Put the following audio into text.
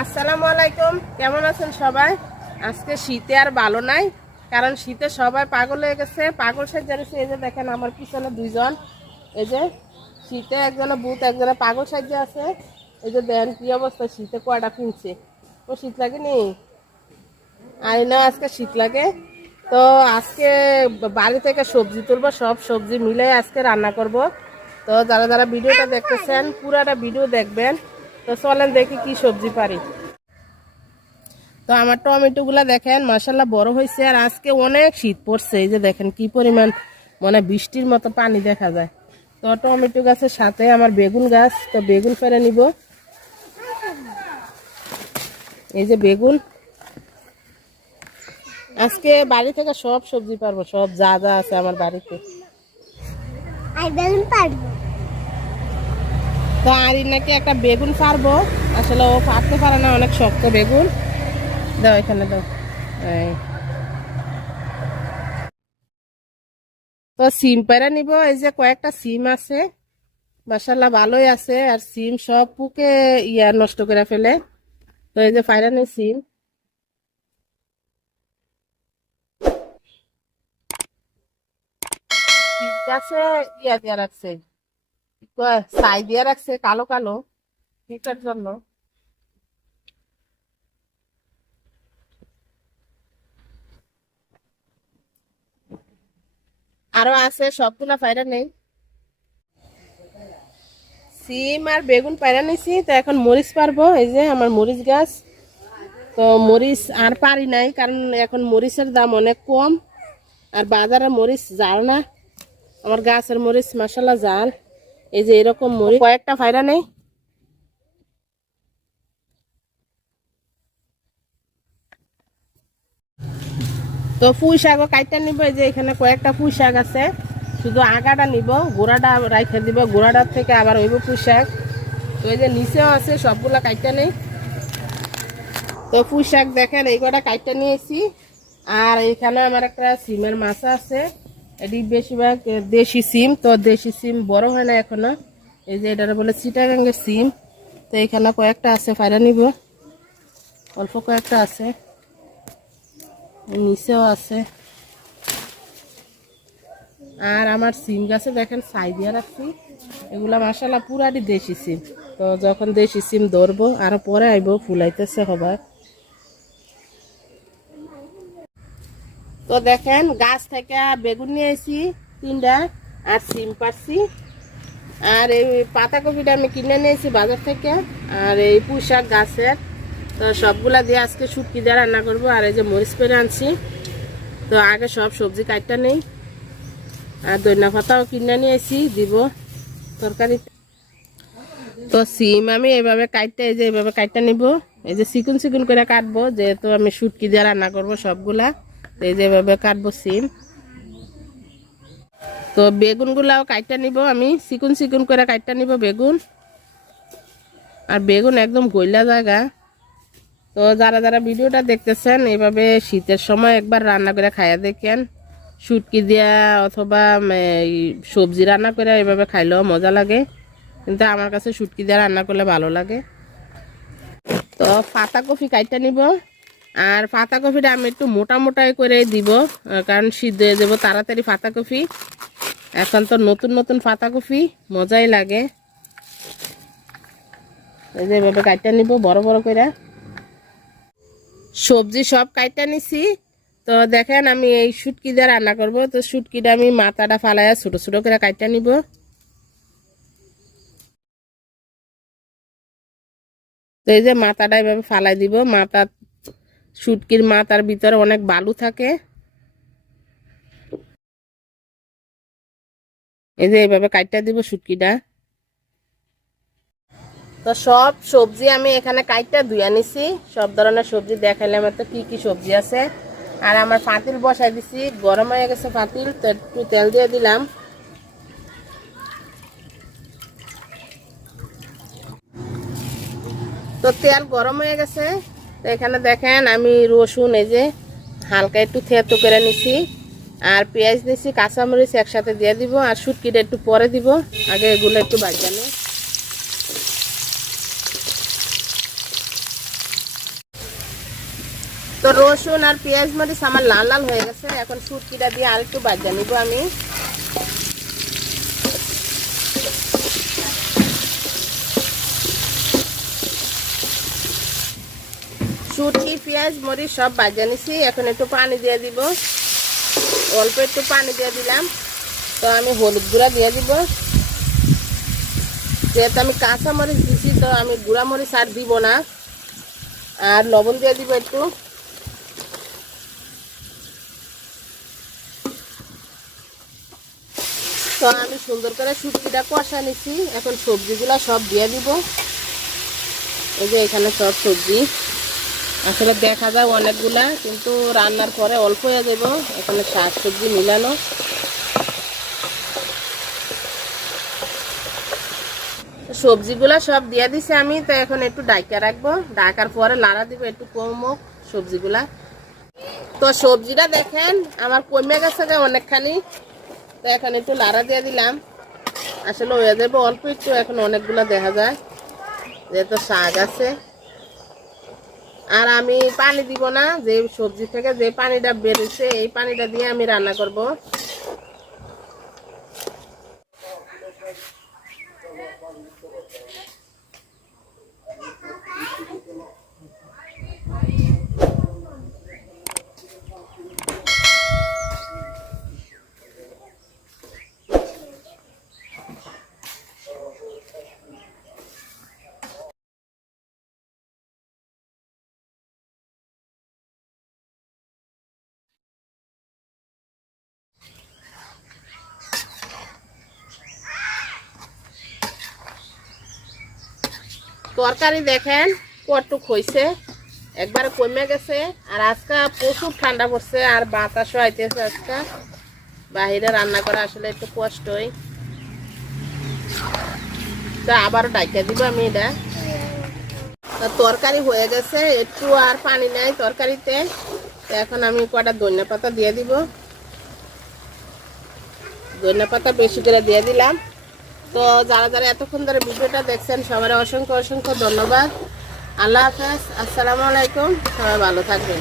আসসালামু আলাইকুম। কেমন আছেন সবাই? আজকে শীতে আর ভালো নাই, কারণ শীতে সবাই পাগল হয়ে গেছে। পাগল সাজ্জারেছে এই যে দেখেন আমার পিছনে দুইজন। এই যে শীতে একজনে বুথ একজনে পাগল সাজ্জা আছে। এই যে দেন কি অবস্থা, শীতে কয়টা কিনছে ও শীত লাগে নি আর না, আজকে শীত লাগে। তো আজকে বাড়ি থেকে সবজি তুলবো, সব সবজি মিলে আজকে রান্না করব। তো যারা যারা ভিডিওটা দেখতেছেন, পুরাটা ভিডিও দেখবেন। তো চলেন দেখি কি সবজি পারি। তো আমার টমেটো গুলা দেখেন মাসাল্লাহ বড় হয়েছে আর আজকে অনেক শীত পড়ছে। এই যে দেখেন কি পরিমাণ মানে বৃষ্টির মতো পানি দেখা যায়। তো টমেটো গাছের সাথে আমার বেগুন গাছ, তো বেগুন ফেলে নিব। এই যে বেগুন। আজকে বাড়ি থেকে সব সবজি পারব, সব যা যা আছে আমার বাড়িতে। আমি বেগুন পারব। তো আর নাকি একটা বেগুন পারব আসলে ও পারতে পারে না, অনেক শক্ত বেগুন। দাও এখানে দাও। তো সিম পেরা নিব, এই যে কয়েকটা সিম আছে। মাসাল্লাহ ভালোই আছে, আর সিম সব পুকে ইয়া নষ্ট করে ফেলে। তো এই যে ফাইরা নেই সিম গাছে ইয়া দিয়া রাখছে। সাই দিয়ে রাখছে কালো কালো। হিটার জন্য। আরও আছে, সবগুলা পায়রা নেই। সিম আর বেগুন পায়রা নিছি, তো এখন মরিচ পারব এই যে আমার মরিচ গাছ। তো মরিচ আর পারি নাই কারণ এখন মরিচের দাম অনেক কম। আর বাজারে মরিচ জাল না। আমার গাছের মরিচ মশলা জাল এই যে এরকম মরিচ কয়েকটা ফায়রা নেই। তো পুঁই শাকও কাইটা নিব, এই যে এখানে কয়েকটা পুঁই শাক আছে। শুধু আগাটা নিব, গোড়াটা রাইখে দিব, গোড়াটার থেকে আবার হইব পুঁই শাক। তো এই যে নিচেও আছে, সবগুলা কাইটা নেই। তো পুঁই শাক দেখেন, এই কটা কাইটা নিয়েছি। আর এখানে আমার একটা সিমের মাছা আছে। এটি বেশিরভাগ দেশি সিম, তো দেশি সিম বড় হয় না এখনও। এই যে এটা বলে চিটাগাঙ্গের সিম। তো এখানে কয়েকটা আছে, ফাইরা নিব। অল্প কয়েকটা আছে। নিচেও আছে। আর আমার সিম গাছে দেখেন ছাই দিয়ে রাখছি। এগুলা মাসালা পুরাটি দেশি সিম। তো যখন দেশি সিম ধরবো, আরও পরে আইব, ফুলাইতেছে সবার তো দেখেন, গাছ থেকে বেগুন নিয়ে এসি তিনটা, আর সিম পাচ্ছি আর এই পাতাকপিটা আমি কিনে নিয়েছি বাজার থেকে, আর এই পুঁশাক গাছের। তো সবগুলা দিয়ে আজকে শুটকি দিয়ে রান্না করব, আর এই যে মরিচ পেরে আনছি। তো আগে সব সবজি কাটটা নেই। আর দৈনা পাতাও কিনে নিয়েছি দিব তরকারি। তো সিম আমি এইভাবে কাটতে, এই যে এইভাবে কাটটা নিব। এই যে চিকুন চিকুন করে কাটবো, যেহেতু আমি শুটকি দিয়ে রান্না করব সবগুলা। এই যে এভাবে কাটবো সিম। তো বেগুন গুলাও কাটটা নিব আমি, চিকুন চিকুন করে কাটটা নিব বেগুন। আর বেগুন একদম গইলা জায়গা। তো যারা যারা ভিডিওটা দেখতেছেন এইভাবে শীতের সময় একবার রান্না করে খাইয়া দেখেন। শুটকি দিয়া অথবা এই সবজি রান্না করে এভাবে খাইলেও মজা লাগে। কিন্তু আমার কাছে শুটকি দিয়ে রান্না করলে ভালো লাগে। তো পাতা কফি কাইটা নিব। আর পাতা কফিটা আমি একটু মোটা মোটাই করে দিব কারণ সিদ্ধ হয়ে যাব তাড়াতাড়ি পাতা কফি। এখন তো নতুন নতুন পাতা কফি, মজাই লাগে। এই যে এভাবে কাইটা নিব, বড় বড় করে। সবজি সব কাইটা নিছি। তো দেখেন আমি এই শুটকি দিয়ে রান্না করব। তো শুটকিটা আমি মাথাটা ফালাইয়া ছোট ছোট করে কাইটা নিব। তো এই যে মাথাটা এভাবে ফালাই দিব, মাথা শুটকির মাথার ভিতরে অনেক বালু থাকে। এই যে এইভাবে কাইটা দিব শুটকিটা তো সব সবজি আমি এখানে কাইটা ধুয়ে নিছি। সব ধরনের সবজি দেখাইলাম তো কি কি সবজি আছে। আর আমার পাতিল বসাই দিছি। গরম হয়ে গেছে পাতিল তো একটু তেল দিয়ে দিলাম। তো তেল গরম হয়ে গেছে। তো এখানে দেখেন আমি রসুন এই যে হালকা একটু থেতো করে নিছি, আর পেঁয়াজ নিছি, কাঁচামরিচ একসাথে দিয়ে দিব, আর শুটকিটা একটু পরে দিব, আগে এগুলো একটু বাজানো তো রসুন আর পেঁয়াজ মরিচ আমার লাল লাল হয়ে গেছে, এখন সুটকিটা দিয়ে আর একটু বাজা নিব আমি। সুটকি পেঁয়াজ, মরিচ সব বাজা নিছি। এখন একটু পানি দিয়ে দিব। অল্প একটু পানি দিয়ে দিলাম। তো আমি হলুদ গুঁড়া দিয়ে দিব। যেহেতু আমি কাঁচা মরিচ দিছি, তো আমি গুঁড়া মরিচ আর দিব না। আর লবণ দিয়ে দিব একটু। তো আমি সুন্দর করে শুটকিটা কষা নিছি। এখন সবজিগুলো সব দিয়ে দিব। এই যে এখানে সব সবজি। আসলে দেখা যায় অনেকগুলা, কিন্তু রান্নার পরে অল্প হয়ে যাব এখানে শাক সবজি মিলানো। সবজিগুলা সব দিয়ে দিছি আমি, তো এখন একটু ডাইকা রাখব। ডাকার পরে লাড়া দিব, একটু কমুক সবজিগুলা। তো সবজিটা দেখেন, আমার কমে গেছে অনেকখানি। তো এখন একটু লাড়া দিয়ে দিলাম। আসলে হয়ে যাবে অল্প একটু, এখন অনেকগুলো দেখা যায়। যেহেতু শাক আছে। আর আমি পানি দিব না, যে সবজি থেকে যে পানিটা বেরোচ্ছে, এই পানিটা দিয়ে আমি রান্না করব। তরকারি দেখেন কটুক হয়েছে একবার কমে গেছে আর আজকে প্রচুর ঠান্ডা পড়ছে আর বাতাসও আইতেছে আজকে। বাহিরে রান্না করা আসলে একটু কষ্টই। তা আবারও ডাইকা দিব আমি এটা। তরকারি হয়ে গেছে, একটু আর পানি নাই তরকারিতে। এখন আমি কটা ধনিয়া পাতা দিয়ে দিব। ধনিয়া পাতা বেশি করে দিয়ে দিলাম। তো যারা যারা এতক্ষণ ধরে ভিডিওটা দেখছেন সবার অসংখ্য অসংখ্য ধন্যবাদ। আল্লাহ হাফেজ, আসসালামু আলাইকুম। সবাই ভালো থাকবেন।